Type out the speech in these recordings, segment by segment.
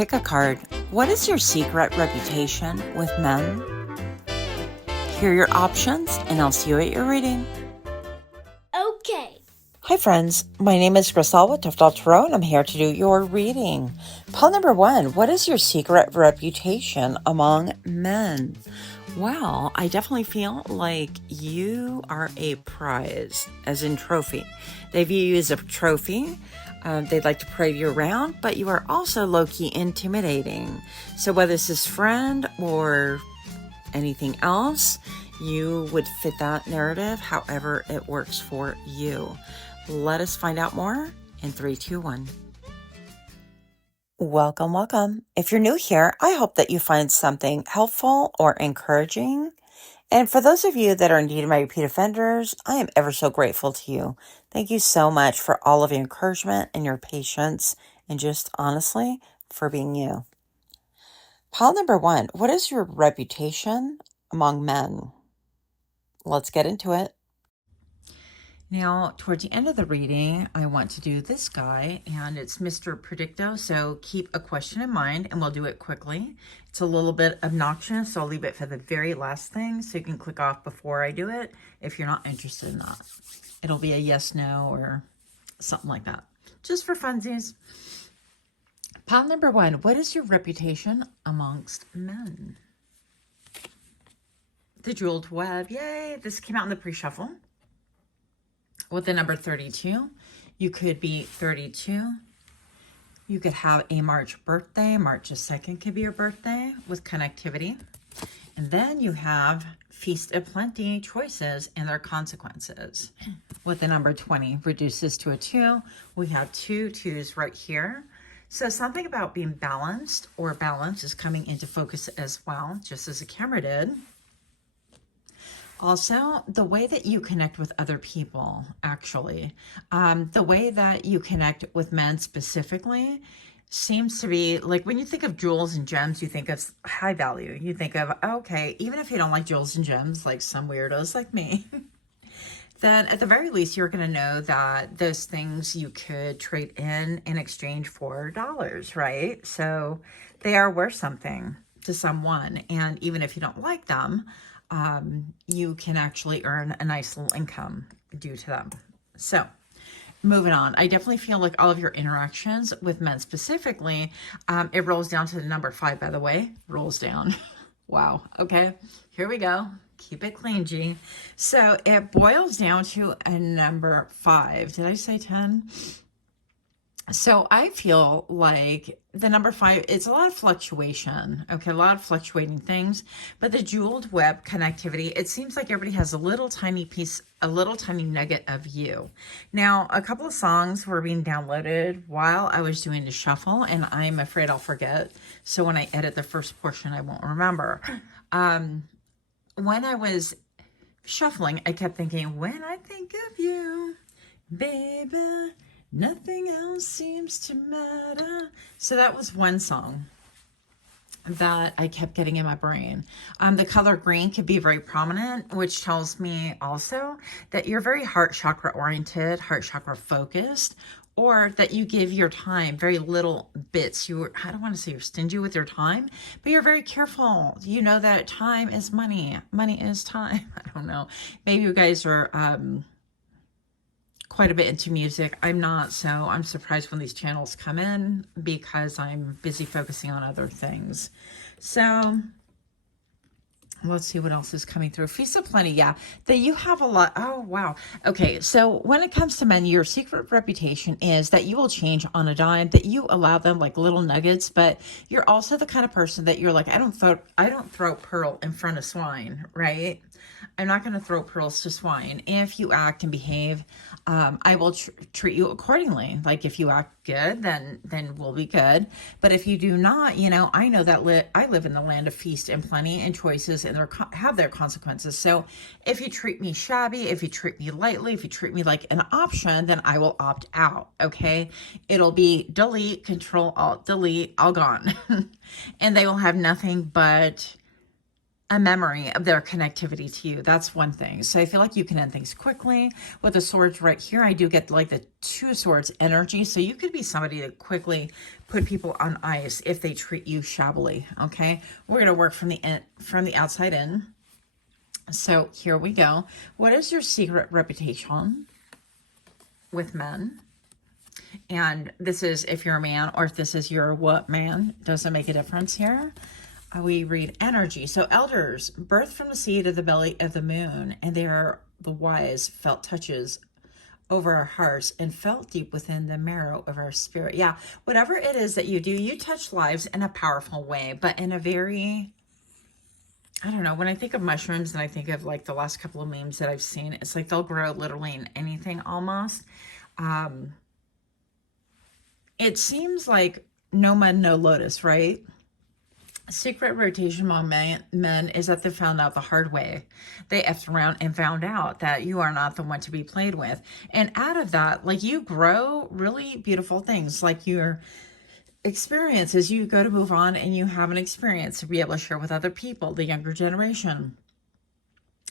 Pickacard. What is your secret reputation with men? Here are your options, and I'll see you at your reading. Okay. Hi friends, my name is Crystal with Toughdolltarot, and I'm here to do your reading. Pile number 1, what is your secret reputation among men? Well, I definitely feel like you are a prize, as in trophy. They view you as a trophy. They'd like to parade you around, but you are also low-key intimidating. So whether this is friend or anything else, you would fit that narrative however it works for you. Let us find out more in 3, 2, 1. Welcome. If you're new here, I hope that you find something helpful or encouraging. And for those of you that are indeed my repeat offenders, I am ever so grateful to you. Thank you so much for all of your encouragement and your patience and just honestly for being you. Pile number 1, what is your reputation among men? Let's get into it. Now, towards the end of the reading, I want to do this guy, and it's Mr. Predicto, so keep a question in mind, and we'll do it quickly. It's a little bit obnoxious, so I'll leave it for the very last thing, so you can click off before I do it if you're not interested in that. It'll be a yes, no, or something like that, just for funsies. Pile number 1, what is your reputation amongst men? The Jeweled Web, yay! This came out in the pre-shuffle. With the number 32, you could be 32. You could have a March birthday. March the 2nd could be your birthday with connectivity. And then you have Feast of Plenty, choices and their consequences. With the number 20, reduces to a 2. We have 2 2s right here. So something about being balanced or balance is coming into focus as well, just as the camera did. Also, the way that you connect with other people, actually, the way that you connect with men specifically seems to be like when you think of jewels and gems, you think of high value. You think of, okay, even if you don't like jewels and gems, like some weirdos like me, then at the very least, you're going to know that those things you could trade in exchange for dollars, right? So they are worth something to someone. And even if you don't like them, you can actually earn a nice little income due to them. So moving on, I definitely feel like all of your interactions with men specifically, it rolls down to the number 5, by the way, rolls down. Wow. Okay, here we go. Keep it clean, G. So it boils down to a number 5. Did I say 10? So I feel like the number 5, it's a lot of fluctuation, okay, a lot of fluctuating things, but the Jeweled Web connectivity, it seems like everybody has a little tiny piece, a little tiny nugget of you. Now, a couple of songs were being downloaded while I was doing the shuffle, and I'm afraid I'll forget, so when I edit the first portion, I won't remember. When I was shuffling, I kept thinking, when I think of you, baby, nothing else seems to matter. So that was one song that I kept getting in my brain. The color green could be very prominent, which tells me also that you're very heart chakra oriented, heart chakra focused, or that you give your time very little bits. I don't want to say you're stingy with your time, but you're very careful. You know that time is money. Money is time. I don't know. Maybe you guys are quite a bit into music. I'm not, so I'm surprised when these channels come in because I'm busy focusing on other things. So let's see what else is coming through. Feast of Plenty, yeah, that you have a lot. Oh, wow. Okay, so when it comes to men, your secret reputation is that you will change on a dime, that you allow them like little nuggets, but you're also the kind of person that you're like, I don't throw pearl in front of swine, right? I'm not going to throw pearls to swine. If you act and behave, I will treat you accordingly. Like if you act good, then we'll be good. But if you do not, you know, I know that I live in the land of feast and plenty and choices, and have their consequences. So if you treat me shabby, if you treat me lightly, if you treat me like an option, then I will opt out. Okay, it'll be delete, Control Alt Delete, all gone, and they will have nothing but a memory of their connectivity to you. That's one thing. So I feel like you can end things quickly. With the swords right here, I do get like the 2 swords energy. So you could be somebody that quickly put people on ice if they treat you shabbily. Okay, we're going to work from the outside in. So here we go. What is your secret reputation with men? And this is if you're a man, or if this is your what man, doesn't make a difference here. We read energy. So elders, birthed from the seed of the belly of the moon, and they are the wise, felt touches over our hearts and felt deep within the marrow of our spirit. Yeah, whatever it is that you do, you touch lives in a powerful way, but in a very, I don't know, when I think of mushrooms and I think of like the last couple of memes that I've seen, it's like they'll grow literally in anything almost. It seems like no mud, no lotus, right? Secret rotation among men is that they found out the hard way. They effed around and found out that you are not the one to be played with. And out of that, like, you grow really beautiful things, like your experiences. You go to move on and you have an experience to be able to share with other people, the younger generation.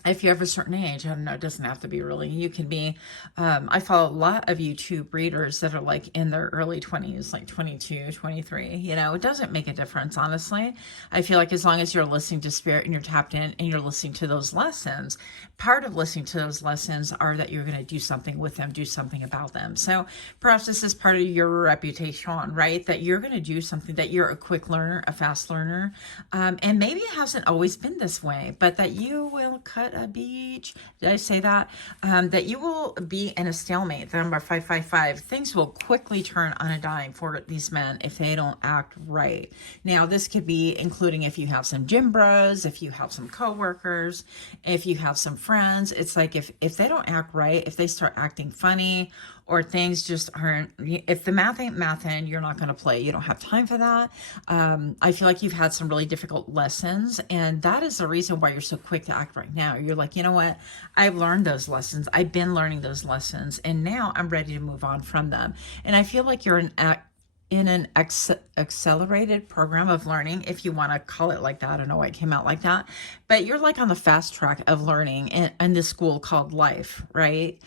If you have a certain age, I don't know, it doesn't have to be really. You can be, I follow a lot of YouTube readers that are like in their early 20s, like 22, 23. You know, it doesn't make a difference, honestly. I feel like as long as you're listening to spirit and you're tapped in and you're listening to those lessons, part of listening to those lessons are that you're going to do something with them, do something about them. So perhaps this is part of your reputation, right? That you're going to do something, that you're a quick learner, a fast learner. And maybe it hasn't always been this way, but that you will cut a beach. Did I say that? That you will be in a stalemate. The number 555. Things will quickly turn on a dime for these men if they don't act right. Now, this could be including if you have some gym bros, if you have some coworkers, if you have some friends. It's like if they don't act right, if they start acting funny, or things just aren't, if the math ain't mathin', you're not going to play. You don't have time for that. I feel like you've had some really difficult lessons, and that is the reason why you're so quick to act right now. You're like, you know what? I've learned those lessons. I've been learning those lessons, and now I'm ready to move on from them. And I feel like you're in an accelerated program of learning, if you want to call it like that. I don't know why it came out like that, but you're like on the fast track of learning in this school called life, right?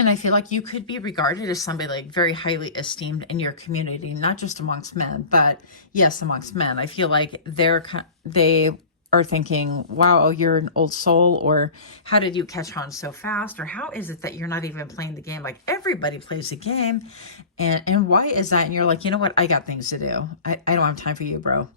And I feel like you could be regarded as somebody like very highly esteemed in your community, not just amongst men, but yes, amongst men. I feel like they are thinking, wow, you're an old soul, or how did you catch on so fast? Or how is it that you're not even playing the game? Like, everybody plays the game. And why is that? And you're like, you know what? I got things to do. I don't have time for you, bro.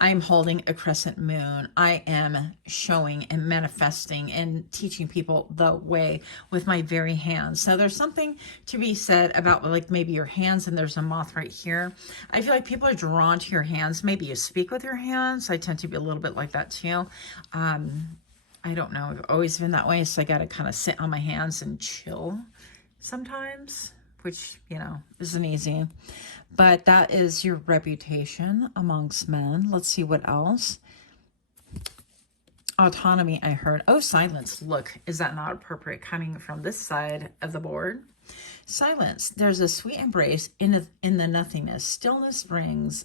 I'm holding a crescent moon. I am showing and manifesting and teaching people the way with my very hands. So there's something to be said about like maybe your hands, and there's a moth right here. I feel like people are drawn to your hands. Maybe you speak with your hands. I tend to be a little bit like that too. I don't know. I've always been that way. So I got to kind of sit on my hands and chill sometimes, which, you know, isn't easy. But that is your reputation amongst men. Let's see what else. Autonomy, I heard. Oh, silence. Look, is that not appropriate coming from this side of the board? Silence. There's a sweet embrace in the nothingness. Stillness brings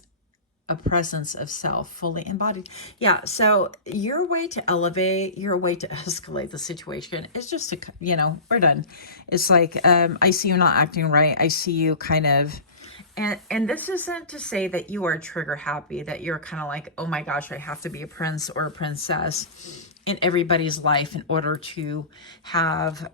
a presence of self fully embodied. Yeah, so your way to elevate, your way to escalate the situation is just to, you know, we're done. It's like, I see you not acting right. I see you kind of, and this isn't to say that you are trigger happy, that you're kind of like, oh my gosh, I have to be a prince or a princess in everybody's life in order to have,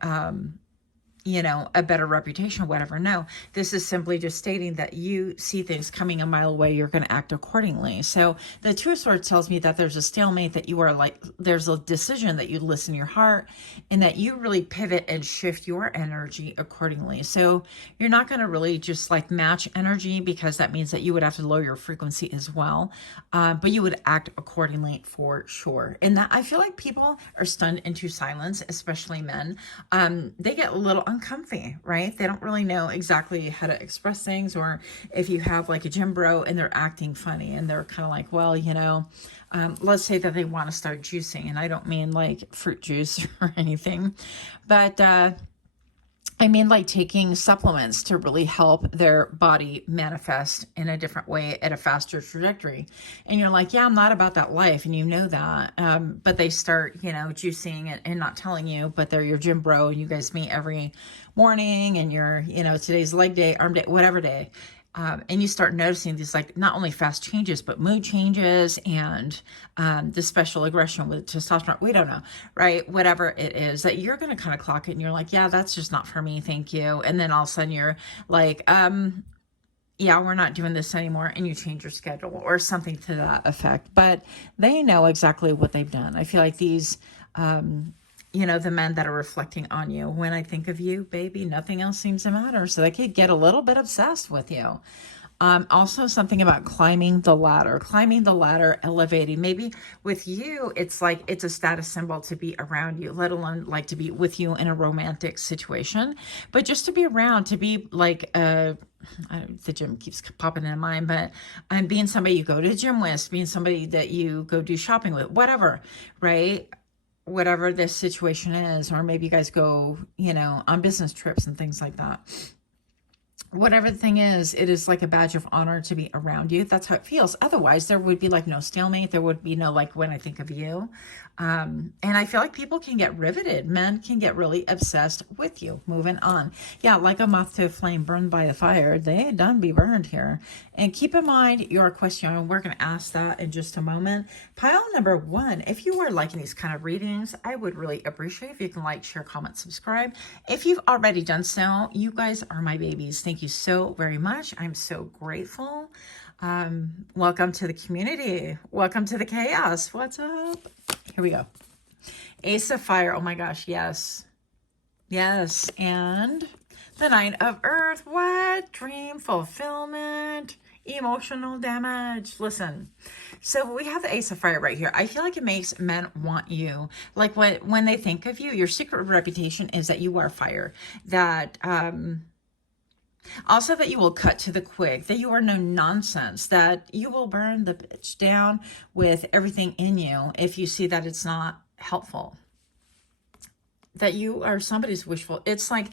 you know, a better reputation or whatever. No, this is simply just stating that you see things coming a mile away, you're going to act accordingly. So the Two of Swords tells me that there's a stalemate, that you are like, there's a decision that you listen to your heart, and that you really pivot and shift your energy accordingly. So you're not going to really just like match energy, because that means that you would have to lower your frequency as well. But you would act accordingly for sure. And that, I feel like people are stunned into silence, especially men. They get a little uncomfy, right? They don't really know exactly how to express things. Or if you have like a gym bro and they're acting funny and they're kind of like, well, you know, let's say that they want to start juicing, and I don't mean like fruit juice or anything, but I mean, like taking supplements to really help their body manifest in a different way at a faster trajectory. And you're like, yeah, I'm not about that life. And you know that. But they start, juicing and not telling you, but they're your gym bro and you guys meet every morning and you're, today's leg day, arm day, whatever day. And you start noticing these like not only fast changes, but mood changes and the special aggression with testosterone. We don't know, right? Whatever it is that you're going to kind of clock it and you're like, yeah, that's just not for me. Thank you. And then all of a sudden you're like, yeah, we're not doing this anymore. And you change your schedule or something to that effect. But they know exactly what they've done. I feel like these, the men that are reflecting on you. When I think of you, baby, nothing else seems to matter. So they could get a little bit obsessed with you. Also something about climbing the ladder, elevating. Maybe with you, it's like it's a status symbol to be around you, let alone like to be with you in a romantic situation. But just to be around, to be like the gym keeps popping in mind, but I'm being somebody you go to the gym with, being somebody that you go do shopping with, whatever, right? Whatever this situation is, or maybe you guys go, on business trips and things like that. Whatever the thing is, it is like a badge of honor to be around you. That's how it feels. Otherwise, there would be like no stalemate. There would be no like when I think of you. And I feel like people can get riveted. Men can get really obsessed with you. Moving on. Yeah, like a moth to a flame burned by the fire. They done be burned here. And keep in mind your question. And we're going to ask that in just a moment. Pile number 1. If you are liking these kind of readings, I would really appreciate if you can like, share, comment, subscribe. If you've already done so, you guys are my babies. Thank you so very much. I'm so grateful. Welcome to the community. Welcome to the chaos. What's up? Here we go. Ace of Fire. Oh my gosh. Yes. Yes. And the Knight of Earth. What? Dream fulfillment. Emotional damage. Listen. So we have the Ace of Fire right here. I feel like it makes men want you. Like when they think of you, your secret reputation is that you are fire. That, also that you will cut to the quick, that you are no nonsense, that you will burn the bitch down with everything in you if you see that it's not helpful. That you are somebody's wishful. It's like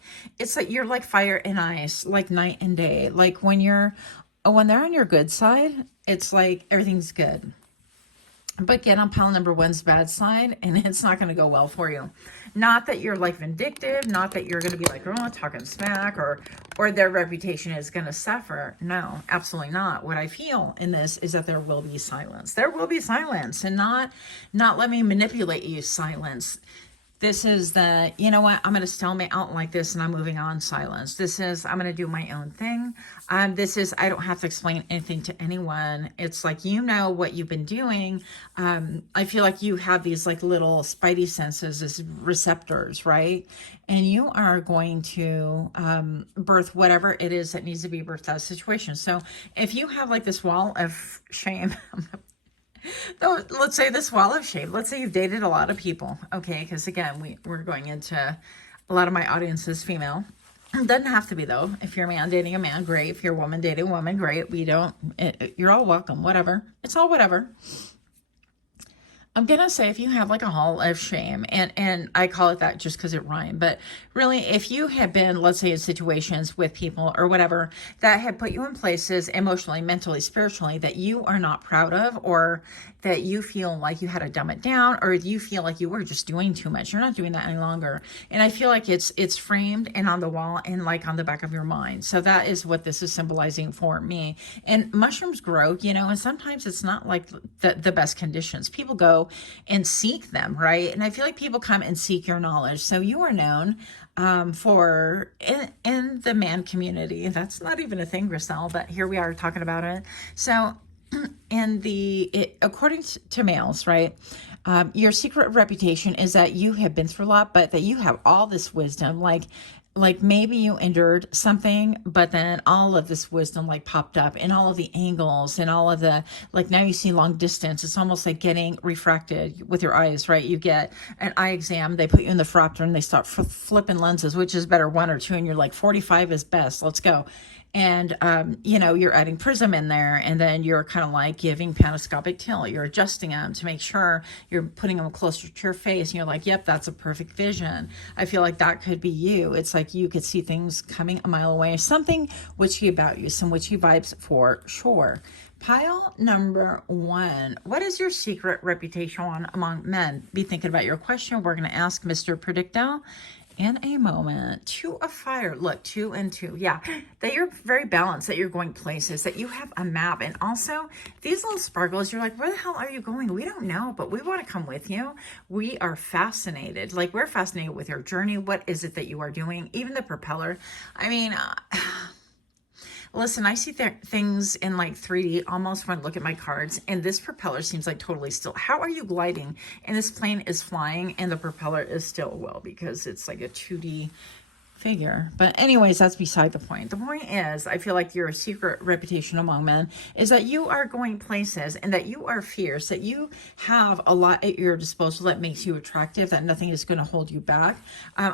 you're like fire and ice, like night and day. Like when they're on your good side, it's like everything's good. But get on pile number 1's bad side, and it's not going to go well for you. Not that you're like vindictive, not that you're going to be like, oh, talking smack, or their reputation is going to suffer. No, absolutely not. What I feel in this is that there will be silence. There will be silence, and not let me manipulate you. Silence. This is the, you know what, I'm going to stalemate out like this and I'm moving on, silence. This is, I'm going to do my own thing. This is, I don't have to explain anything to anyone. It's like, what you've been doing. I feel like you have these like little spidey senses as receptors, right? And you are going to birth whatever it is that needs to be birthed out of situation. So if you have like this wall of shame, though, let's say this wall of shame. Let's say you've dated a lot of people, okay? Because again, we're going into a lot of my audience is female. It doesn't have to be though. If you're a man dating a man, great. If you're a woman dating a woman, great. You're all welcome. Whatever. It's all whatever. I'm going to say if you have like a hall of shame, and I call it that just because it rhymed, but really if you have been, let's say in situations with people or whatever that have put you in places emotionally, mentally, spiritually that you are not proud of, or that you feel like you had to dumb it down, or you feel like you were just doing too much. You're not doing that any longer. And I feel like it's framed and on the wall and like on the back of your mind. So that is what this is symbolizing for me. And mushrooms grow, and sometimes it's not like the best conditions. People go and seek them, right? And I feel like people come and seek your knowledge. So you are known for in the man community. That's not even a thing, Griselle, but here we are talking about it. So according to males, right? Your secret reputation is that you have been through a lot, but that you have all this wisdom, like maybe you endured something, but then all of this wisdom like popped up and all of the angles and all of the, like now you see long distance. It's almost like getting refracted with your eyes, right? You get an eye exam, they put you in the phoropter and they start flipping lenses, which is better, 1 or 2, and you're like 45 is best, let's go. And, you know, you're adding prism in there, and then you're kind of like giving panoscopic tilt. You're adjusting them to make sure you're putting them closer to your face. And you're like, yep, that's a perfect vision. I feel like that could be you. It's like you could see things coming a mile away. Something witchy about you, some witchy vibes for sure. Pile number 1. What is your secret reputation among men? Be thinking about your question. We're going to ask Mr. Predicto in a moment. 2 of fire. Look, 2 and 2. Yeah, that you're very balanced, that you're going places, that you have a map. And also these little sparkles, you're like, where the hell are you going? We don't know, but we want to come with you. We are fascinated. Like, we're fascinated with your journey. What is it that you are doing? Even the propeller. I mean, listen, I see things in like 3D almost when I look at my cards, and this propeller seems like totally still. How are you gliding? And this plane is flying, and the propeller is still, well, because it's like a 2D figure. But anyways, that's beside the point. The point is, I feel like your secret reputation among men is that you are going places, and that you are fierce, that you have a lot at your disposal that makes you attractive, that nothing is going to hold you back.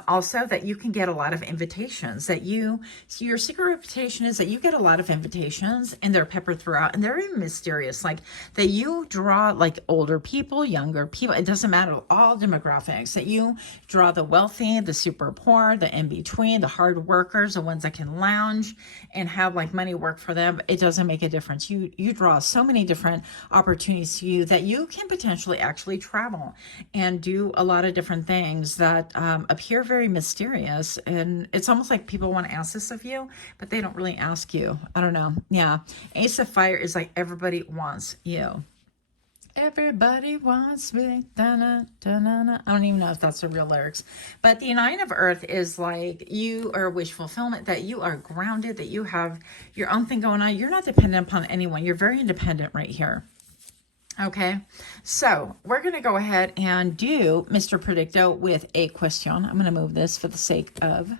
Also, that you can get a lot of invitations, that your secret reputation is that you get a lot of invitations, and they're peppered throughout, and they're very mysterious, like that you draw like older people, younger people, it doesn't matter, all demographics, that you draw the wealthy, the super poor, the in-between, the hard workers, the ones that can lounge and have like money work for them. It doesn't make a difference. You draw so many different opportunities to you that you can potentially actually travel and do a lot of different things that appear very mysterious. And it's almost like people want to ask this of you, but they don't really ask you. I don't know. Yeah. Ace of Fire is like everybody wants you. Everybody wants me. Da-na, da-na-na. I don't even know if that's the real lyrics. But the 9 of Earth is like you are wish fulfillment, that you are grounded, that you have your own thing going on. You're not dependent upon anyone. You're very independent right here. Okay, so we're going to go ahead and do Mr. Predicto with a question. I'm going to move this for the sake of,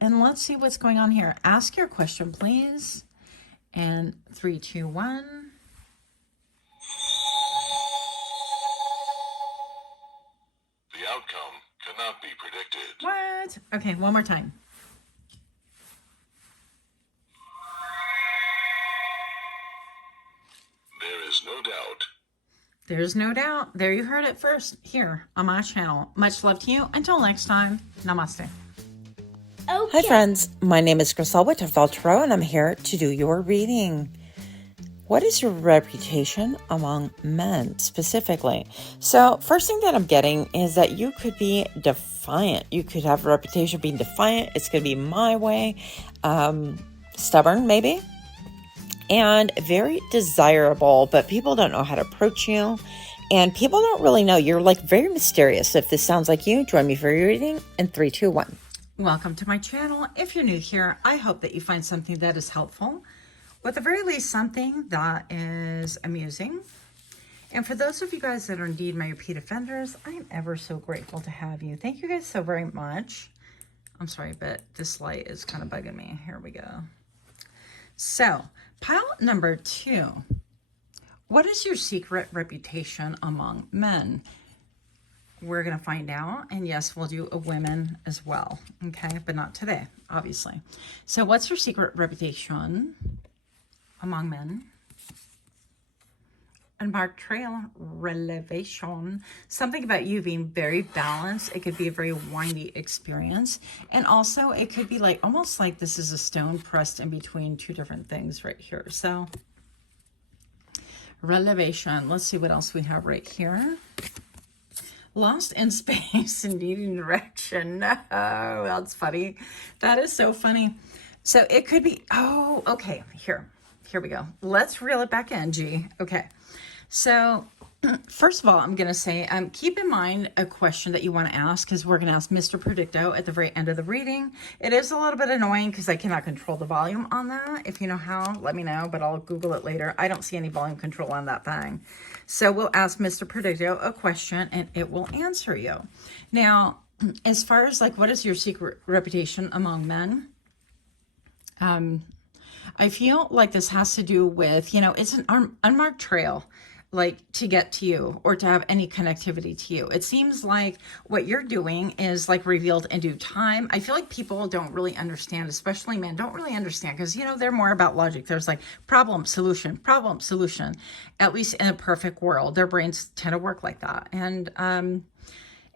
and let's see what's going on here. Ask your question, please. And 3, 2, 1. The outcome cannot be predicted. What? Okay, one more time. There is no doubt. There's no doubt. There you heard it first here on my channel. Much love to you. Until next time, namaste. Okay. Hi friends, my name is Griselle with Toughdolltarot, and I'm here to do your reading. What is your reputation among men specifically? So first thing that I'm getting is that you could be defiant. You could have a reputation of being defiant. It's going to be my way. Stubborn maybe. And very desirable, but people don't know how to approach you. And people don't really know. You're like very mysterious. If this sounds like you, join me for your reading in 3, 2, 1. Welcome to my channel. If you're new here, I hope that you find something that is helpful. Or at the very least, something that is amusing. And for those of you guys that are indeed my repeat offenders, I am ever so grateful to have you. Thank you guys so very much. I'm sorry, but this light is kind of bugging me. Here we go. So, pile number 2. What is your secret reputation among men? We're going to find out. And yes, we'll do a women as well. Okay, but not today, obviously. So, what's your secret reputation among men? Unmarked trail, relevation. Something about you being very balanced. It could be a very windy experience. And also it could be like, almost like this is a stone pressed in between 2 different things right here. So relevation. Let's see what else we have right here. Lost in space and needing direction. No, that's funny. That is so funny. So it could be, oh, okay, here we go. Let's reel it back in, G. Okay. So first of all, I'm going to say, keep in mind a question that you want to ask, because we're going to ask Mr. Predicto at the very end of the reading. It is a little bit annoying because I cannot control the volume on that. If you know how, let me know, but I'll Google it later. I don't see any volume control on that thing. So we'll ask Mr. Predicto a question and it will answer you. Now, as far as like, what is your secret reputation among men? I feel like this has to do with, you know, it's an unmarked trail. like to get to you or to have any connectivity to you. It seems like what you're doing is like revealed in due time. I feel like people don't really understand, especially men don't really understand, because they're more about logic. There's like problem, solution, at least in a perfect world. Their brains tend to work like that. And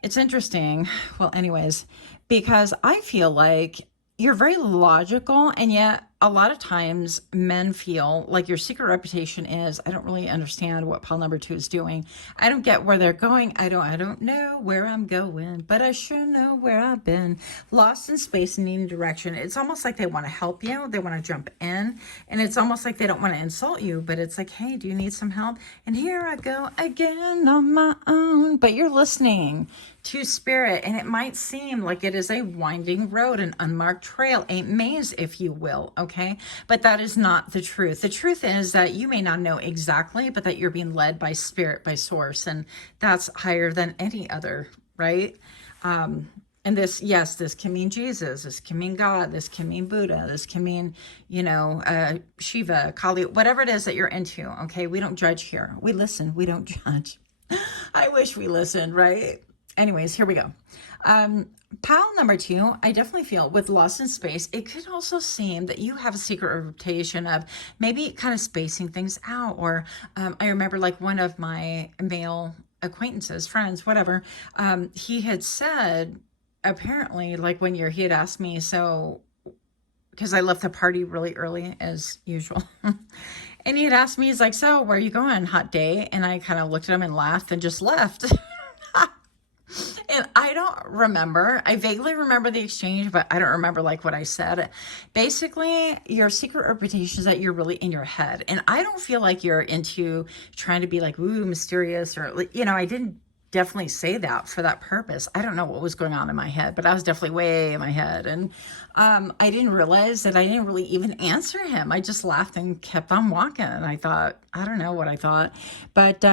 it's interesting. Well, anyways, because I feel like you're very logical, and yet a lot of times men feel like your secret reputation is, I don't really understand what pile number 2 is doing. I don't get where they're going. I don't know where I'm going, but I sure know where I've been. Lost in space and needing direction. It's almost like they want to help you. They want to jump in, and it's almost like they don't want to insult you, but it's like, hey, do you need some help? And here I go again on my own. But you're listening to spirit, and it might seem like it is a winding road, an unmarked trail, a maze, if you will, okay? But that is not the truth. The truth is that you may not know exactly, but that you're being led by spirit, by source, and that's higher than any other, right? And this, yes, this can mean Jesus, this can mean God, this can mean Buddha, this can mean, Shiva, Kali, whatever it is that you're into, okay? We don't judge here. We listen, we don't judge. I wish we listened, right? Anyways, here we go. Pile number 2, I definitely feel with Lost in Space, it could also seem that you have a secret reputation of maybe kind of spacing things out. Or I remember like one of my male acquaintances, friends, whatever, he had said, apparently, like he had asked me, so, because I left the party really early as usual. And he had asked me, he's like, so where are you going? Hot day? And I kind of looked at him and laughed and just left. And I don't remember. I vaguely remember the exchange, but I don't remember like what I said. Basically, your secret reputation is that you're really in your head. And I don't feel like you're into trying to be like, ooh, mysterious, or, I didn't definitely say that for that purpose. I don't know what was going on in my head, but I was definitely way in my head. And I didn't realize that I didn't really even answer him. I just laughed and kept on walking. And I thought, I don't know what I thought, but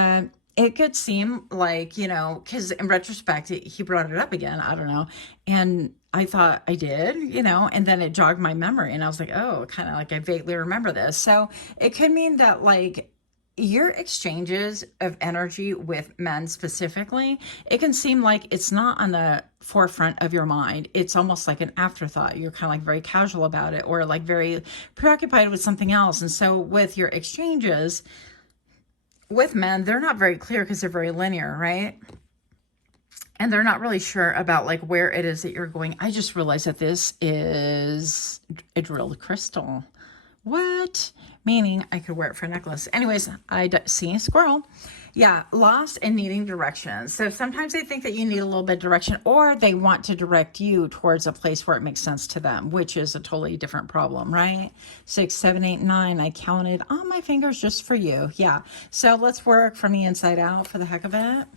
it could seem like, because in retrospect, he brought it up again. I don't know. And I thought I did, and then it jogged my memory. And I was like, oh, kind of like I vaguely remember this. So it could mean that like your exchanges of energy with men specifically, it can seem like it's not on the forefront of your mind. It's almost like an afterthought. You're kind of like very casual about it, or like very preoccupied with something else. And so with your exchanges with men, they're not very clear because they're very linear, right? And they're not really sure about like where it is that you're going. I just realized that this is a drilled crystal. What? Meaning I could wear it for a necklace. Anyways, see a squirrel. Yeah, lost and needing direction. So sometimes they think that you need a little bit of direction, or they want to direct you towards a place where it makes sense to them, which is a totally different problem, right? 6, 7, 8, 9. I counted on my fingers just for you. Yeah. So let's work from the inside out for the heck of it.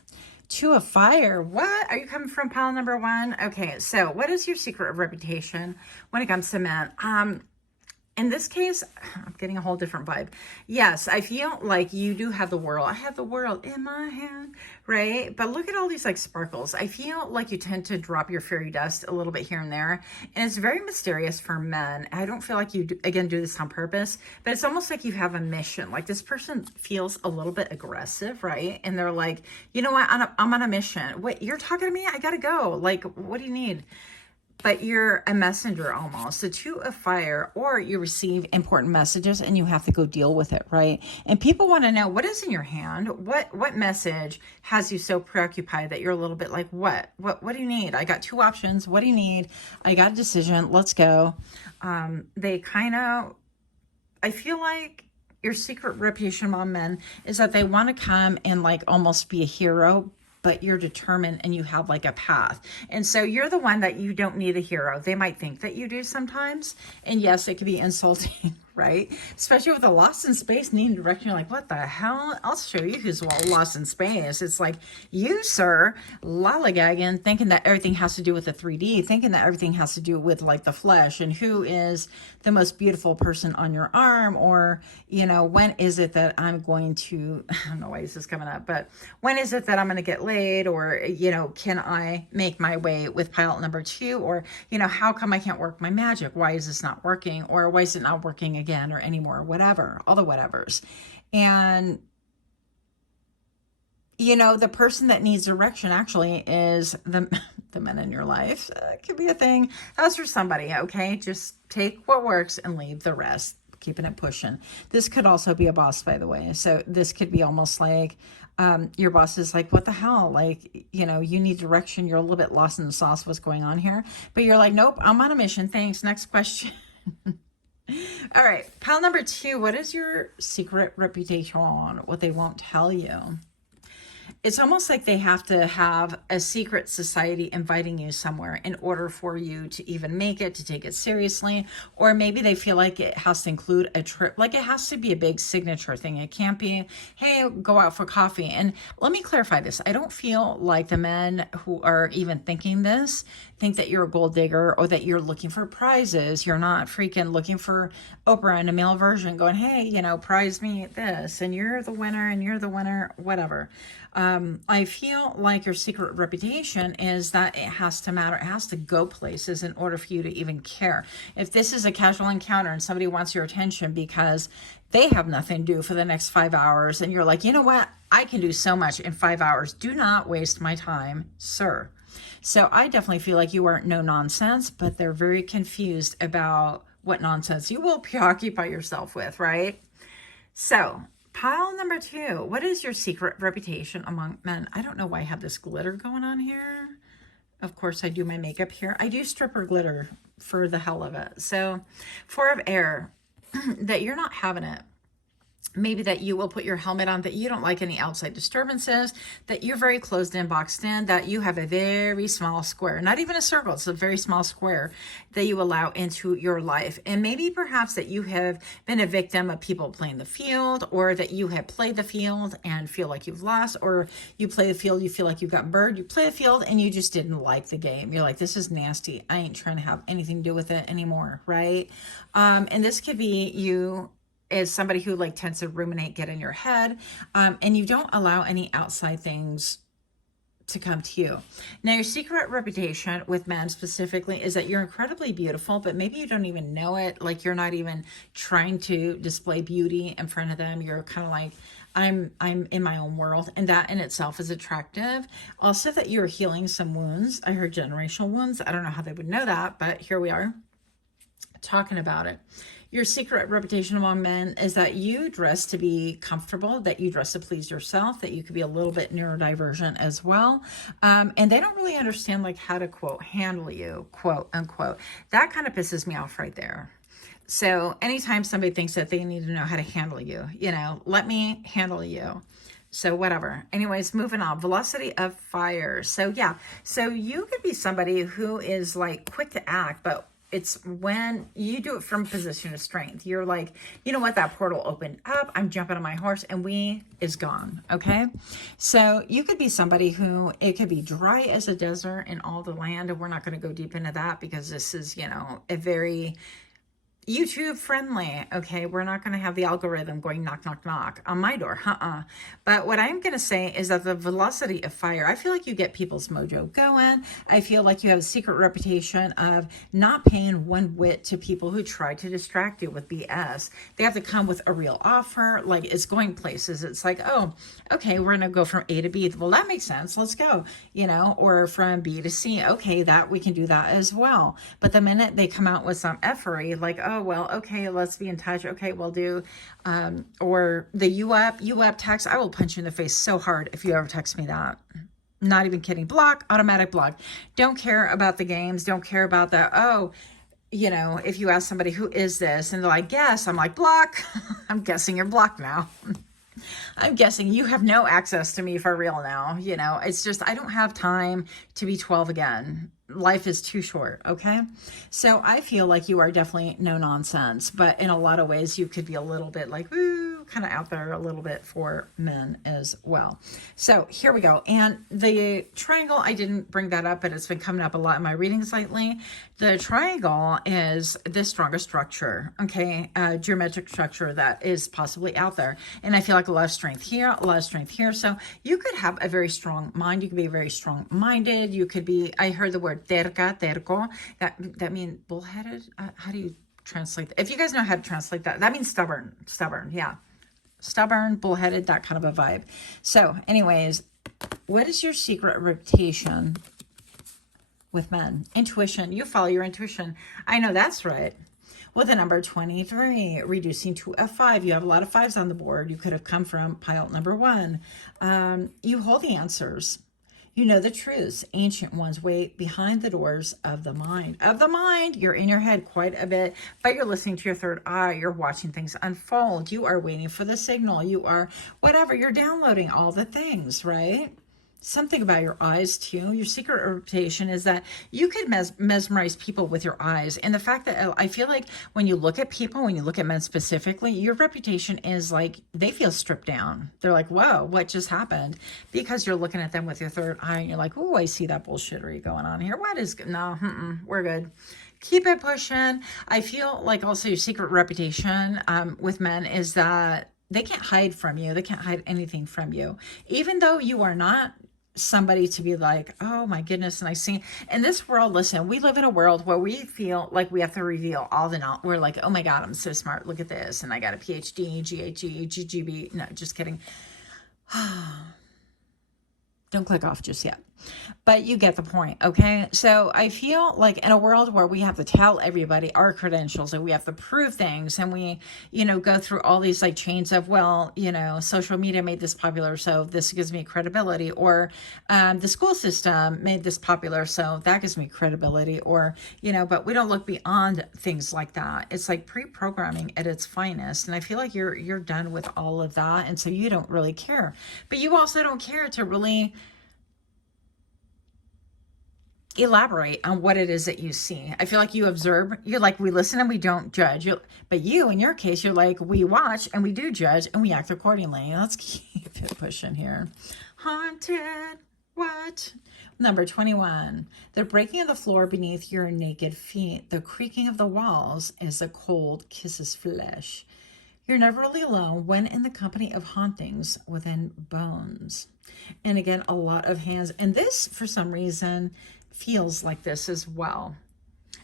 2 of fire. What? Are you coming from pile number 1? Okay. So what is your secret of reputation when it comes to men? In this case, I'm getting a whole different vibe. Yes, I feel like you do have the world. I have the world in my hand, right? But look at all these like sparkles. I feel like you tend to drop your fairy dust a little bit here and there. And it's very mysterious for men. I don't feel like you, do this on purpose, but it's almost like you have a mission. Like this person feels a little bit aggressive, right? And they're like, you know what? I'm on a mission. Wait, you're talking to me? I gotta go. Like, what do you need? But you're a messenger almost. The 2 of fire, or you receive important messages and you have to go deal with it, right? And people want to know what is in your hand. What message has you so preoccupied that you're a little bit like, what do you need? I got 2 options. What do you need? I got a decision. Let's go. They kind of, I feel like your secret reputation among men is that they want to come and like almost be a hero, but you're determined and you have like a path. And so you're the one that you don't need a hero. They might think that you do sometimes. And yes, it can be insulting, right? Especially with the lost in space, needing direction. You're like, what the hell? I'll show you who's lost in space. It's like, you, sir, lollygagging, thinking that everything has to do with the 3D, thinking that everything has to do with like the flesh and who is the most beautiful person on your arm, or, when is it that I'm going to, I don't know why this is coming up, but when is it that I'm going to get laid, or, can I make my way with pile number 2, or, how come I can't work my magic? Why is this not working? Or why is it not working again or anymore? Whatever, all the whatevers. And you know, the person that needs direction actually is the men in your life. It could be a thing. That's for somebody, okay? Just take what works and leave the rest. Keeping it pushing. This could also be a boss, by the way. So this could be almost like your boss is like, what the hell? Like, you know, you need direction. You're a little bit lost in the sauce. What's going on here? But you're like, nope, I'm on a mission. Thanks. Next question. All right. Pile number 2. What is your secret reputation? What they won't tell you. It's almost like they have to have a secret society inviting you somewhere in order for you to even make it, to take it seriously. Or maybe they feel like it has to include a trip. Like it has to be a big signature thing. It can't be, hey, go out for coffee. And let me clarify this. I don't feel like the men who are even thinking this think that you're a gold digger or that you're looking for prizes. You're not freaking looking for Oprah in a male version going, hey, you know, prize me this and you're the winner, whatever. I feel like your secret reputation is that it has to matter. It has to go places in order for you to even care. If this is a casual encounter and somebody wants your attention because they have nothing to do for the next 5 hours and you're like, you know what? I can do so much in 5 hours. Do not waste my time, sir. So I definitely feel like you are no nonsense, but they're very confused about what nonsense you will preoccupy yourself with, right? So pile number 2, what is your secret reputation among men? I don't know why I have this glitter going on here. Of course, I do my makeup here. I do stripper glitter for the hell of it. So 4 of air, that you're not having it. Maybe that you will put your helmet on, that you don't like any outside disturbances, that you're very closed in, boxed in, that you have a very small square, not even a circle, it's a very small square that you allow into your life. And maybe perhaps that you have been a victim of people playing the field, or that you have played the field and feel like you've lost, or you play the field, you feel like you got burned, you play the field and you just didn't like the game. You're like, this is nasty. I ain't trying to have anything to do with it anymore, right? And this could be you is somebody who like tends to ruminate, get in your head, and you don't allow any outside things to come to you. Now, your secret reputation with men specifically is that you're incredibly beautiful, but maybe you don't even know it. Like you're not even trying to display beauty in front of them. You're kind of like, I'm in my own world, and that in itself is attractive. Also that you're healing some wounds. I heard generational wounds. I don't know how they would know that, but here we are talking about it. Your secret reputation among men is that you dress to be comfortable, that you dress to please yourself, that you could be a little bit neurodivergent as well. And they don't really understand like how to, quote, handle you, quote, unquote. That kind of pisses me off right there. So anytime somebody thinks that they need to know how to handle you, you know, let me handle you. So whatever. Anyways, moving on. Velocity of fire. So yeah. So you could be somebody who is like quick to act, but it's when you do it from a position of strength. You're like, you know what? That portal opened up. I'm jumping on my horse and we is gone. Okay. So you could be somebody who it could be dry as a desert in all the land. And we're not going to go deep into that because this is, you know, a very YouTube friendly. Okay. We're not going to have the algorithm going knock, knock, knock on my door. But what I'm going to say is that the velocity of fire, I feel like you get people's mojo going. I feel like you have a secret reputation of not paying one whit to people who try to distract you with BS. They have to come with a real offer. Like it's going places. It's like, oh, okay, we're going to go from A to B. Well, that makes sense. Let's go, you know, or from B to C. Okay. That we can do that as well. But the minute they come out with some effery, like, oh, well, okay, let's be in touch. Okay, we'll do, or the you up text. I will punch you in the face so hard if you ever text me that. Not even kidding. Block, automatic block. Don't care about the games. Don't care about the, oh, you know, if you ask somebody, who is this? And they're like, guess. I'm like, block. I'm guessing you're blocked now. I'm guessing you have no access to me for real now. You know, it's just, I don't have time to be 12 again. Life is too short. Okay. So I feel like you are definitely no nonsense, but in a lot of ways you could be a little bit like, woo, kind of out there a little bit for men as well. So here we go. And the triangle, I didn't bring that up, but it's been coming up a lot in my readings lately. The triangle is the strongest structure, okay, geometric structure that is possibly out there. And I feel like a lot of strength here, a lot of strength here. So you could have a very strong mind. You could be very strong-minded. You could be, I heard the word terco. That means bullheaded. How do you translate that? If you guys know how to translate that, that means stubborn. Yeah. stubborn, bullheaded, that kind of a vibe. So anyways, what is your secret reputation with men? Intuition. You follow your intuition. I know that's right. With the number 23, reducing to a 5. You have a lot of 5s on the board. You could have come from pile number 1. You hold the answers. You know the truths. Ancient ones wait behind the doors of the mind. Of the mind, you're in your head quite a bit, but you're listening to your third eye. You're watching things unfold. You are waiting for the signal. You are whatever. You're downloading all the things, right? Something about your eyes too. Your secret reputation is that you could mesmerize people with your eyes. And the fact that I feel like when you look at people, when you look at men specifically, your reputation is like, they feel stripped down. They're like, whoa, what just happened? Because you're looking at them with your third eye and you're like, oh, I see that bullshittery going on here. What is, no, we're good. Keep it pushing. I feel like also your secret reputation with men is that they can't hide from you. They can't hide anything from you. Even though you are not somebody to be like, oh my goodness. And I see in this world, listen, we live in a world where we feel like we have to reveal all the knowledge. We're like, oh my God, I'm so smart. Look at this. And I got a PhD, GHE, GGB. No, just kidding. Don't click off just yet. But you get the point, okay? So I feel like in a world where we have to tell everybody our credentials and we have to prove things and we, go through all these like chains of, well, social media made this popular, so this gives me credibility, or the school system made this popular, so that gives me credibility, or, but we don't look beyond things like that. It's like pre-programming at its finest. And I feel like you're done with all of that. And so you don't really care, but you also don't care to really elaborate on what it is that you see. I feel like you observe. You're like, we listen and we don't judge. But you, in your case, you're like, we watch and we do judge and we act accordingly. Let's keep it pushing here. Haunted. What? Number 21. The breaking of the floor beneath your naked feet. The creaking of the walls as the cold kisses flesh. You're never really alone when in the company of hauntings within bones. And again, a lot of hands. And this, for some reason, feels like this as well.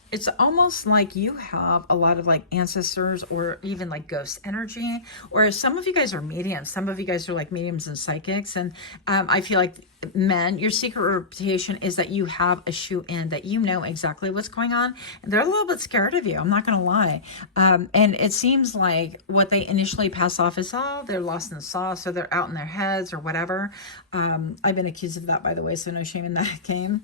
It's almost like you have a lot of like ancestors or even like ghost energy, or some of you guys are mediums. Some of you guys are like mediums and psychics. And I feel like men, your secret reputation is that you have a shoe in, that you know exactly what's going on. And they're a little bit scared of you. I'm not going to lie. And it seems like what they initially pass off is, oh, they're lost in the sauce, or they're out in their heads or whatever. I've been accused of that, by the way, so no shame in that game.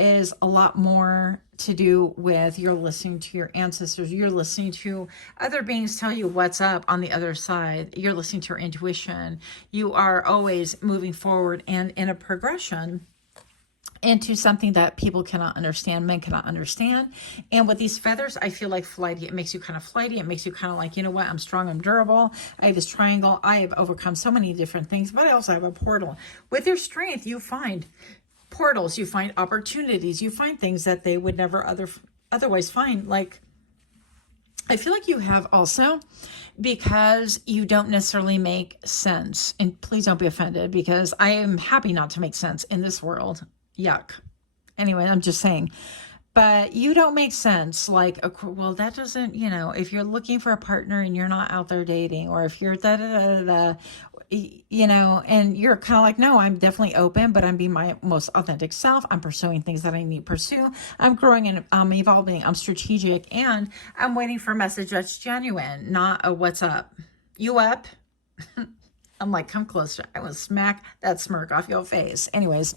Is a lot more to do with you're listening to your ancestors. You're listening to other beings tell you what's up on the other side. You're listening to your intuition. You are always moving forward and in a progression into something that people cannot understand, men cannot understand. And with these feathers, I feel like flighty. It makes you kind of flighty. It makes you kind of like, you know what? I'm strong, I'm durable. I have this triangle. I have overcome so many different things, but I also have a portal. With your strength, you find portals, you find opportunities, you find things that they would never otherwise find. Like, I feel like you have also, because you don't necessarily make sense, and please don't be offended because I am happy not to make sense in this world. Yuck. Anyway, I'm just saying, but you don't make sense. Like, well, that doesn't, if you're looking for a partner and you're not out there dating, or if you're and you're kind of like, no, I'm definitely open, but I'm being my most authentic self. I'm pursuing things that I need to pursue. I'm growing and I'm evolving. I'm strategic, and I'm waiting for a message that's genuine, not a what's up. You up? I'm like, come closer. I will smack that smirk off your face. Anyways,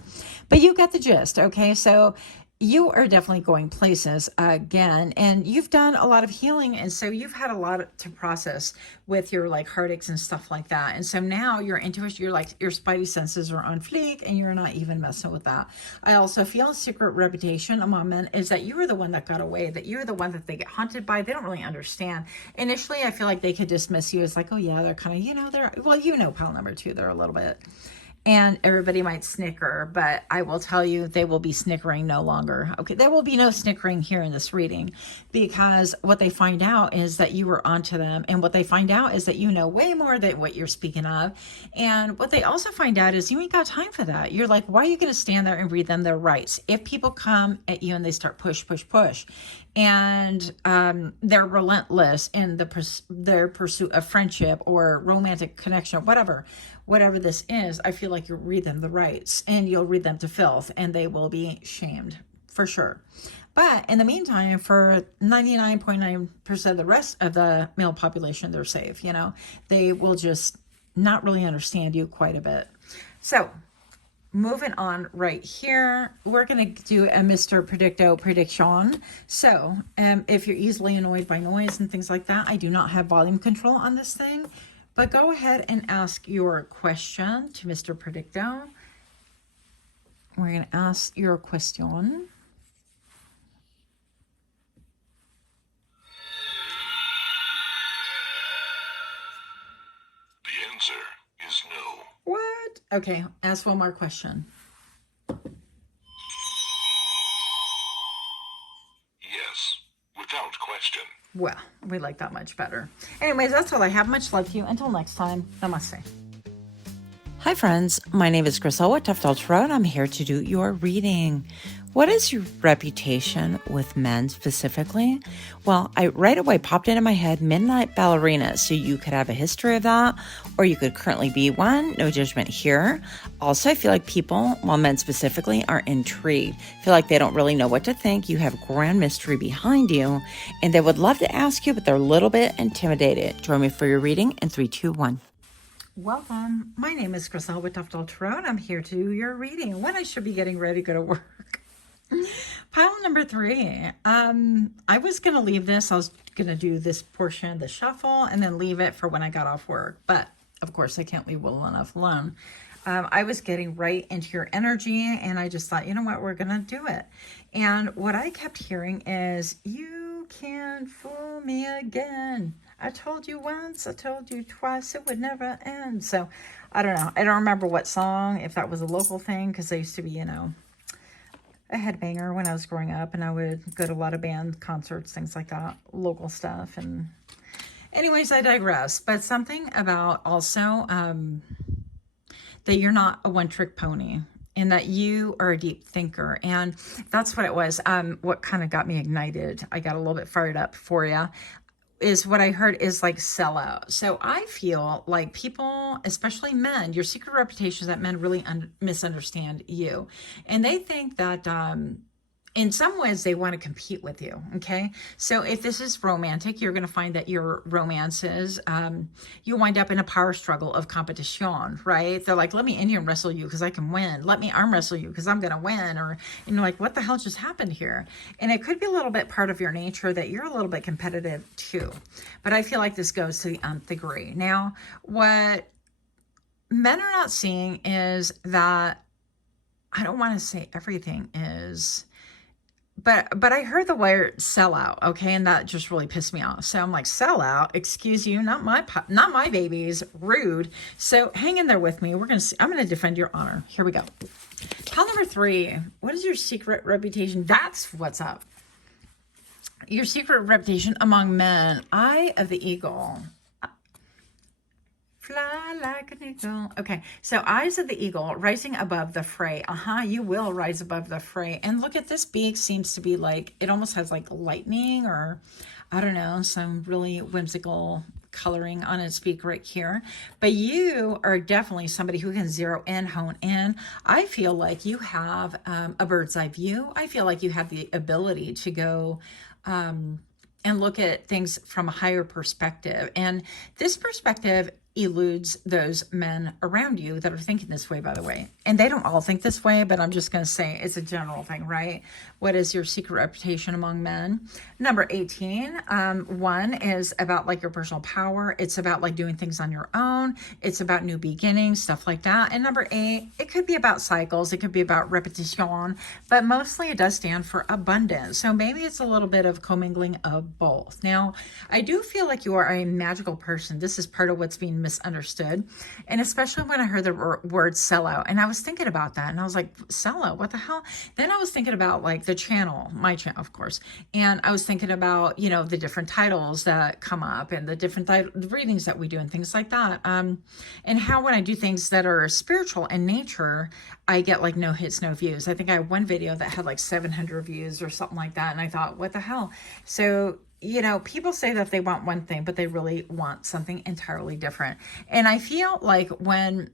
but you get the gist. Okay. So you are definitely going places again, and you've done a lot of healing. And so you've had a lot to process with your like heartaches and stuff like that. And so now your intuition, your spidey senses are on fleek, and you're not even messing with that. I also feel a secret reputation among men is that you were the one that got away, that you're the one that they get haunted by. They don't really understand. Initially, I feel like they could dismiss you as like, oh yeah, they're kind of, pile number 2, they're a little bit. And everybody might snicker, but I will tell you, they will be snickering no longer. Okay, there will be no snickering here in this reading, because what they find out is that you were onto them. And what they find out is that you know way more than what you're speaking of. And what they also find out is you ain't got time for that. You're like, why are you going to stand there and read them their rights? If people come at you and they start push, and they're relentless in their pursuit of friendship or romantic connection, or whatever this is. I feel like you read them the rights, and you'll read them to filth, and they will be shamed for sure. But in the meantime, for 99.9% of the rest of the male population, they're safe. They will just not really understand you quite a bit. So moving on right here, we're going to do a Mr. Predicto prediction. So if you're easily annoyed by noise and things like that, I do not have volume control on this thing, but go ahead and ask your question to Mr. Predicto. We're going to ask your question. The answer is no. What? Okay, ask one more question. Yes, without question. Well, we like that much better. Anyways, that's all I have. Much love to you. Until next time, namaste. Hi friends, my name is Grisel with Toughdolltarot, and I'm here to do your reading. What is your reputation with men specifically? Well, I right away popped into my head midnight ballerina, so you could have a history of that, or you could currently be one. No judgment here. Also, I feel like people, well, men specifically, are intrigued. Feel like they don't really know what to think. You have grand mystery behind you, and they would love to ask you, but they're a little bit intimidated. Join me for your reading in 3, 2, 1. Welcome. My name is Grisel with Toughdolltarot, and I'm here to do your reading when I should be getting ready to go to work. Pile number 3. I was going to leave this. I was going to do this portion of the shuffle and then leave it for when I got off work. But, of course, I can't leave well enough alone. I was getting right into your energy, and I just thought, you know what, we're going to do it. And what I kept hearing is, you can't fool me again. I told you once, I told you twice, it would never end. So, I don't know. I don't remember what song, if that was a local thing, because I used to be, a headbanger when I was growing up, and I would go to a lot of band concerts, things like that, local stuff. And anyways, I digress. But something about also that you're not a one-trick pony, and that you are a deep thinker. And that's what it was. What kind of got me ignited, I got a little bit fired up for you, is what I heard is like sellout. So I feel like people, especially men, your secret reputation is that men really misunderstand you. And they think that in some ways they want to compete with you. Okay. So if this is romantic, you're going to find that your romances, you wind up in a power struggle of competition, right? They're like, let me Indian wrestle you because I can win. Let me arm wrestle you because I'm going to win. Or, like, what the hell just happened here? And it could be a little bit part of your nature that you're a little bit competitive too. But I feel like this goes to the nth degree. Now, what men are not seeing is that, I don't want to say everything is, but I heard the word sellout, okay, and that just really pissed me off. So I'm like, sellout? Excuse you, not my babies, rude. So hang in there with me. I'm gonna defend your honor. Here we go. Pile number 3. What is your secret reputation? That's what's up. Your secret reputation among men. Eye of the eagle. Fly like an eagle. Okay, so eyes of the eagle rising above the fray. You will rise above the fray. And look at this beak, seems to be like, it almost has like lightning, or I don't know, some really whimsical coloring on its beak right here. But you are definitely somebody who can zero in, hone in. I feel like you have a bird's eye view. I feel like you have the ability to go and look at things from a higher perspective. And this perspective eludes those men around you that are thinking this way, by the way. And they don't all think this way, but I'm just going to say it's a general thing, right? What is your secret reputation among men? Number 18, 1 is about like your personal power. It's about like doing things on your own. It's about new beginnings, stuff like that. And number 8, it could be about cycles. It could be about repetition, but mostly it does stand for abundance. So maybe it's a little bit of commingling of both. Now, I do feel like you are a magical person. This is part of what's being often misunderstood. And especially when I heard the word sellout. And I was thinking about that. And I was like, sellout, what the hell? Then I was thinking about like the channel, my channel, of course. And I was thinking about, you know, the different titles that come up and the different readings that we do and things like that. And how when I do things that are spiritual in nature, I get like no hits, no views. I think I had one video that had like 700 views or something like that. And I thought, what the hell? So, you know, people say that they want one thing, but they really want something entirely different. And I feel like when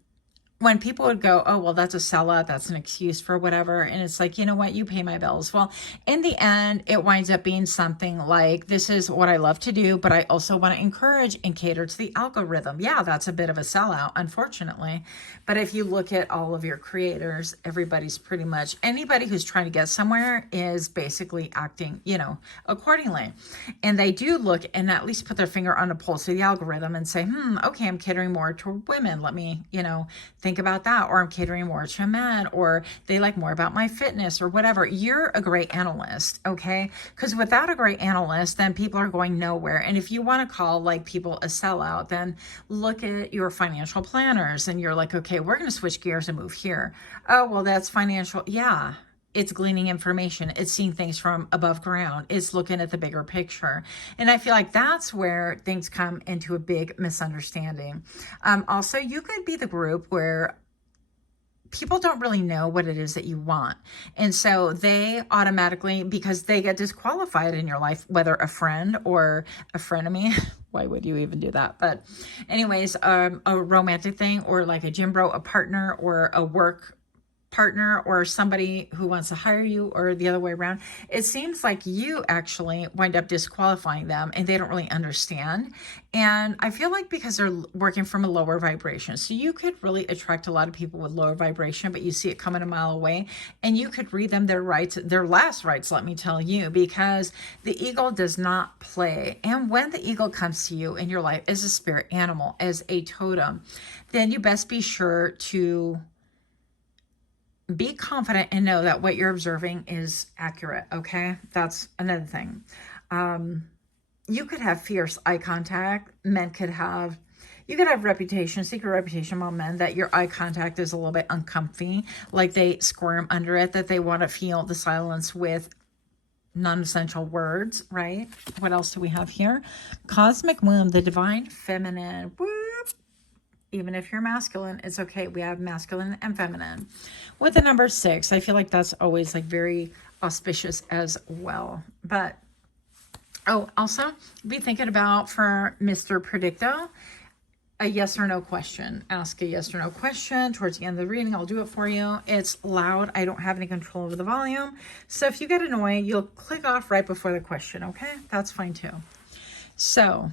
people would go, oh, well, that's a sellout, that's an excuse for whatever. And it's like, you know what, you pay my bills. Well, in the end, it winds up being something like, this is what I love to do, but I also want to encourage and cater to the algorithm. Yeah, that's a bit of a sellout, unfortunately. But if you look at all of your creators, everybody's pretty much, anybody who's trying to get somewhere is basically acting, you know, accordingly. And they do look and at least put their finger on the pulse of the algorithm and say, okay, I'm catering more to women. Let me, you know, think about that. Or I'm catering more to men, or they like more about my fitness or whatever. You're a great analyst, okay? Because without a great analyst, then people are going nowhere. And if you want to call like people a sellout, then look at your financial planners and you're like, okay, we're going to switch gears and move here. Oh, well, that's financial. Yeah. It's gleaning information. It's seeing things from above ground. It's looking at the bigger picture. And I feel like that's where things come into a big misunderstanding. Also, you could be the group where people don't really know what it is that you want. And so they automatically, because they get disqualified in your life, whether a friend or a frenemy, why would you even do that? But anyways, a romantic thing, or like a gym bro, a partner, or a work partner, or somebody who wants to hire you, or the other way around. It seems like you actually wind up disqualifying them and they don't really understand. And I feel like because they're working from a lower vibration, so you could really attract a lot of people with lower vibration, but you see it coming a mile away, and you could read them their rights, their last rights, let me tell you, because the eagle does not play. And when the eagle comes to you in your life as a spirit animal, as a totem, then you best be sure to be confident and know that what you're observing is accurate, okay? That's another thing. You could have fierce eye contact. Men could have, you could have reputation, secret reputation among men that your eye contact is a little bit uncomfy, like they squirm under it, that they want to feel the silence with non-essential words, right? What else do we have here? Cosmic womb, the divine feminine. Whoop. Even if you're masculine, it's okay. We have masculine and feminine. With the number 6, I feel like that's always like very auspicious as well. But, oh, also be thinking about for Mr. Predicto, a yes or no question. Ask a yes or no question towards the end of the reading. I'll do it for you. It's loud. I don't have any control over the volume. So if you get annoyed, you'll click off right before the question, okay? That's fine too. So,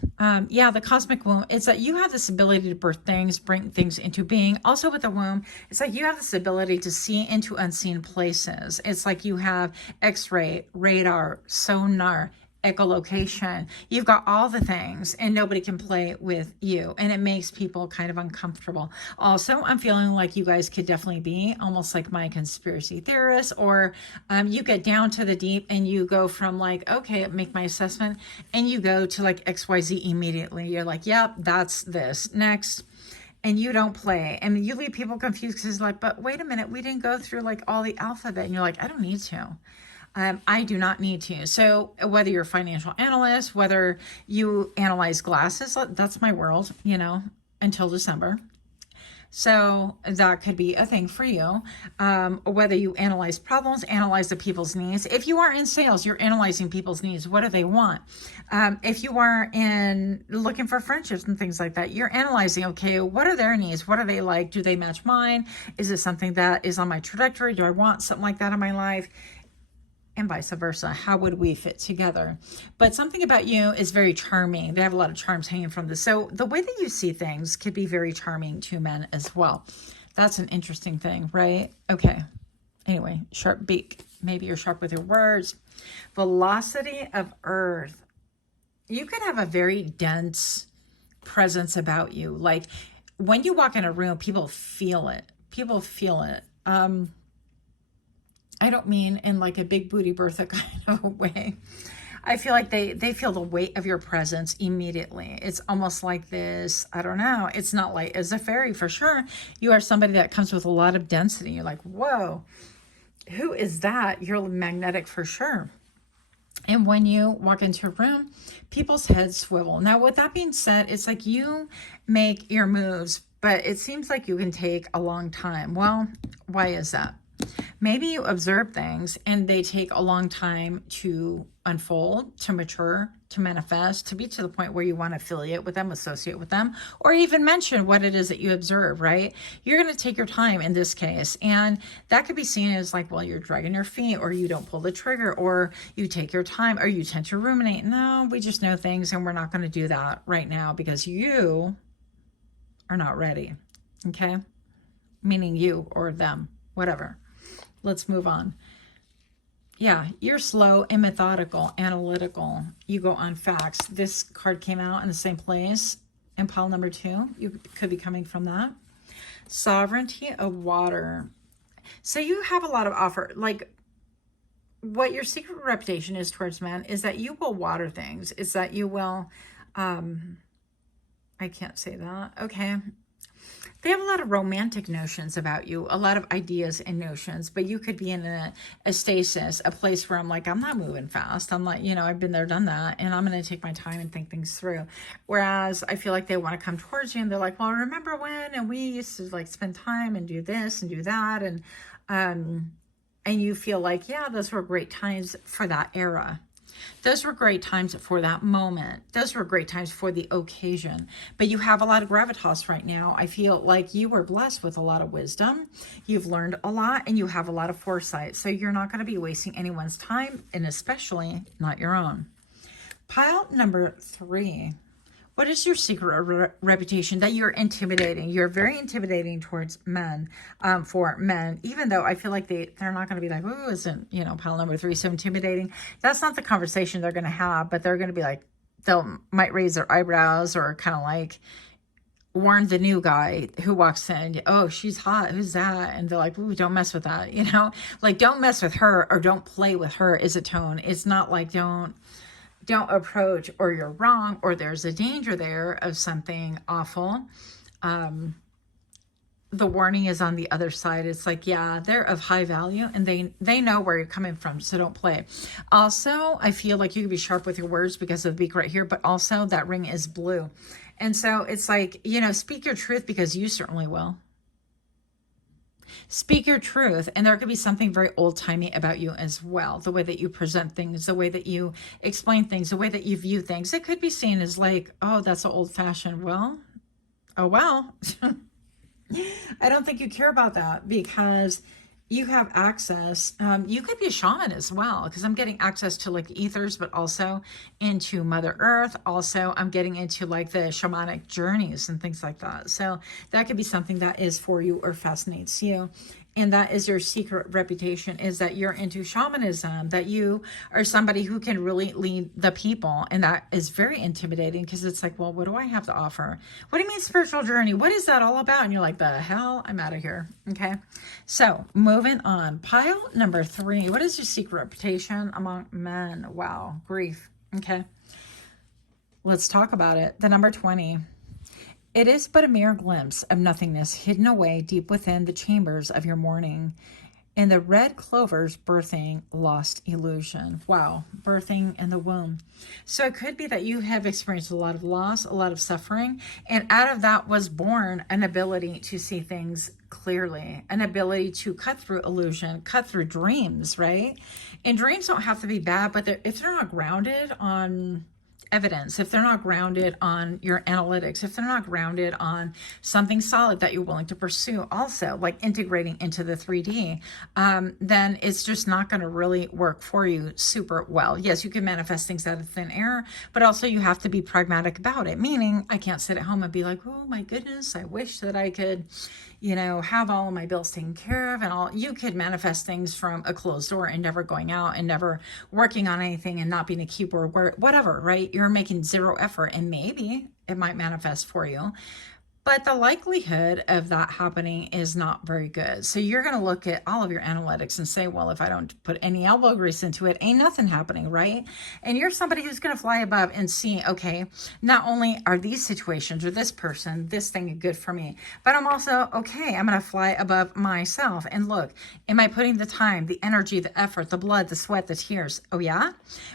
yeah, the cosmic womb, it's that you have this ability to birth things, bring things into being. Also with the womb, it's like you have this ability to see into unseen places. It's like you have X-ray, radar, sonar, echolocation. You've got all the things and nobody can play with you. And it makes people kind of uncomfortable. Also, I'm feeling like you guys could definitely be almost like my conspiracy theorist, or you get down to the deep and you go from like, okay, make my assessment, and you go to like XYZ immediately. You're like, yep, that's this. Next. And you don't play. And you leave people confused because it's like, but wait a minute, we didn't go through like all the alphabet. And you're like, I don't need to. I do not need to. So whether you're a financial analyst, whether you analyze glasses, that's my world, you know, until December. So that could be a thing for you. Whether you analyze problems, analyze the people's needs. If you are in sales, you're analyzing people's needs. What do they want? If you are in looking for friendships and things like that, you're analyzing, okay, what are their needs? What are they like? Do they match mine? Is it something that is on my trajectory? Do I want something like that in my life? And vice versa. How would we fit together? But something about you is very charming. They have a lot of charms hanging from this. So the way that you see things could be very charming to men as well. That's an interesting thing, right? Okay. Anyway, sharp beak. Maybe you're sharp with your words. Velocity of earth. You could have a very dense presence about you. Like when you walk in a room, people feel it. People feel it. I don't mean in like a big booty Bertha kind of a way. I feel like they feel the weight of your presence immediately. It's almost like this, I don't know, it's not light as a fairy for sure. You are somebody that comes with a lot of density. You're like, whoa, who is that? You're magnetic for sure. And when you walk into a room, people's heads swivel. Now, with that being said, it's like you make your moves, but it seems like you can take a long time. Well, why is that? Maybe you observe things and they take a long time to unfold, to mature, to manifest, to be to the point where you want to affiliate with them, associate with them, or even mention what it is that you observe, right? You're going to take your time in this case. And that could be seen as like, well, you're dragging your feet, or you don't pull the trigger, or you take your time, or you tend to ruminate. No, we just know things and we're not going to do that right now because you are not ready. Okay? Meaning you or them, whatever. Let's move on. Yeah, you're slow and methodical, analytical. You go on facts. This card came out in the same place in pile number 2. You could be coming from that. Sovereignty of water. So you have a lot of offer. Like, what your secret reputation is towards men is that you will water things. It's that you will, I can't say that. Okay. They have a lot of romantic notions about you, a lot of ideas and notions, but you could be in a stasis, a place where I'm like, I'm not moving fast. I'm like, I've been there, done that, and I'm going to take my time and think things through. Whereas I feel like they want to come towards you and they're like, well, remember when, and we used to like spend time and do this and do that. And you feel like, yeah, those were great times for that era. Those were great times for that moment. Those were great times for the occasion. But you have a lot of gravitas right now. I feel like you were blessed with a lot of wisdom. You've learned a lot and you have a lot of foresight. So you're not going to be wasting anyone's time, and especially not your own. Pile number 3. What is your secret reputation? That you're intimidating. You're very intimidating towards men, for men, even though I feel like they're not going to be like, oh, isn't, pile number 3 so intimidating? That's not the conversation they're going to have, but they're going to be like, might raise their eyebrows or kind of like warn the new guy who walks in, oh, she's hot, who's that? And they're like, ooh, don't mess with that, like don't mess with her or don't play with her is a tone. It's not like don't approach, or you're wrong, or there's a danger there of something awful. The warning is on the other side. It's like, yeah, they're of high value and they know where you're coming from, so don't play. Also, I feel like you can be sharp with your words because of the beak right here, but also that ring is blue. And so it's like, speak your truth because you certainly will. Speak your truth, and there could be something very old-timey about you as well. The way that you present things, the way that you explain things, the way that you view things. It could be seen as like, oh, that's an old-fashioned. Well, oh, well. I don't think you care about that because you have access. You could be a shaman as well, because I'm getting access to like ethers, but also into Mother Earth. Also, I'm getting into like the shamanic journeys and things like that. So that could be something that is for you or fascinates you. And that is your secret reputation, is that you're into shamanism, that you are somebody who can really lead the people. And that is very intimidating because it's like, well, what do I have to offer? What do you mean spiritual journey? What is that all about? And you're like, the hell? I'm out of here. Okay. So moving on. Pile number 3. What is your secret reputation among men? Wow. Grief. Okay. Let's talk about it. The number 20. It is but a mere glimpse of nothingness hidden away deep within the chambers of your morning. In the red clover's birthing lost illusion. Wow, birthing in the womb. So it could be that you have experienced a lot of loss, a lot of suffering, and out of that was born an ability to see things clearly, an ability to cut through illusion, cut through dreams, right? And dreams don't have to be bad, but if they're not grounded on evidence, if they're not grounded on your analytics, if they're not grounded on something solid that you're willing to pursue, also like integrating into the 3D, then it's just not going to really work for you super well. Yes, you can manifest things out of thin air, but also you have to be pragmatic about it. Meaning, I can't sit at home and be like, oh my goodness, I wish that I could, have all of my bills taken care of and all. You could manifest things from a closed door and never going out and never working on anything and not being a keeper, whatever, right? You're making zero effort, and maybe it might manifest for you. but the likelihood of that happening is not very good. So you're going to look at all of your analytics and say, well, if I don't put any elbow grease into it, ain't nothing happening, right? And you're somebody who's going to fly above and see, okay, not only are these situations or this person, this thing good for me, but I'm also, okay, I'm going to fly above myself and look, am I putting the time, the energy, the effort, the blood, the sweat, the tears? Oh yeah?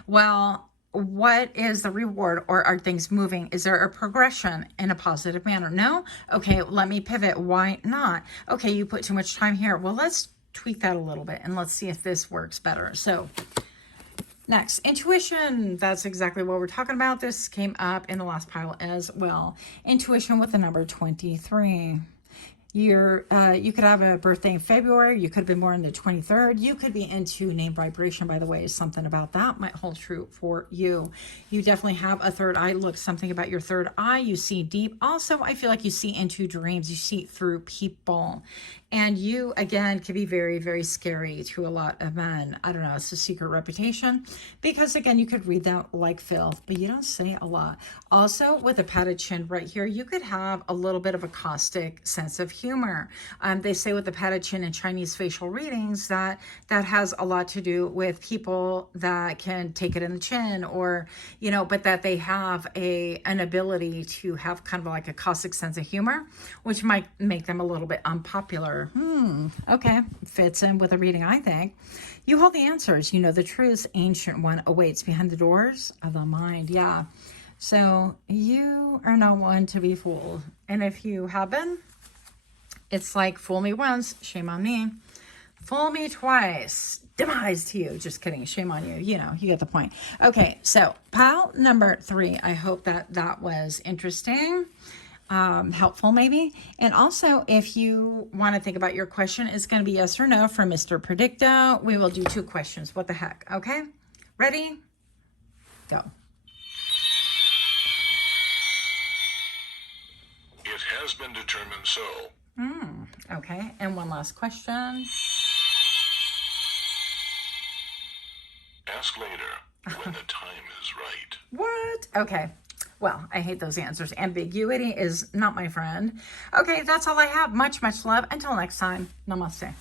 Well, what is the reward, or are things moving? Is there a progression in a positive manner? No? Okay, let me pivot. Why not? Okay, you put too much time here. Well, let's tweak that a little bit and let's see if this works better. So next, intuition. That's exactly what we're talking about. This came up in the last pile as well. Intuition with the number 23. You could have a birthday in February. You could have been born the 23rd. You could be into name vibration, by the way. Something about that might hold true for you. You definitely have a third eye. Look, something about your third eye. You see deep. Also, I feel like you see into dreams. You see through people. And you, again, can be very, very scary to a lot of men. I don't know. It's a secret reputation. Because, again, you could read that like filth, but you don't say a lot. Also, with a padded chin right here, you could have a little bit of a caustic sense of humor. They say with the padded chin in Chinese facial readings that has a lot to do with people that can take it in the chin, or, you know, but that they have an ability to have kind of like a caustic sense of humor, which might make them a little bit unpopular. Okay, fits in with a reading, I think. You hold the answers. You know the truth. Ancient one awaits behind the doors of the mind. Yeah. So you are no one to be fooled. And if you have been, it's like, fool me once, shame on me. Fool me twice, demise to you. Just kidding, shame on you. You know, you get the point. Okay, so pile number 3. I hope that was interesting. Helpful maybe. And also, if you want to think about your question, it's going to be yes or no from Mr. Predicto. We will do 2 questions. What the heck? Okay, ready? Go. It has been determined so. Okay, and one last question. Ask later when the time is right. What? Okay. Well, I hate those answers. Ambiguity is not my friend. Okay, that's all I have. Much, much love. Until next time, namaste.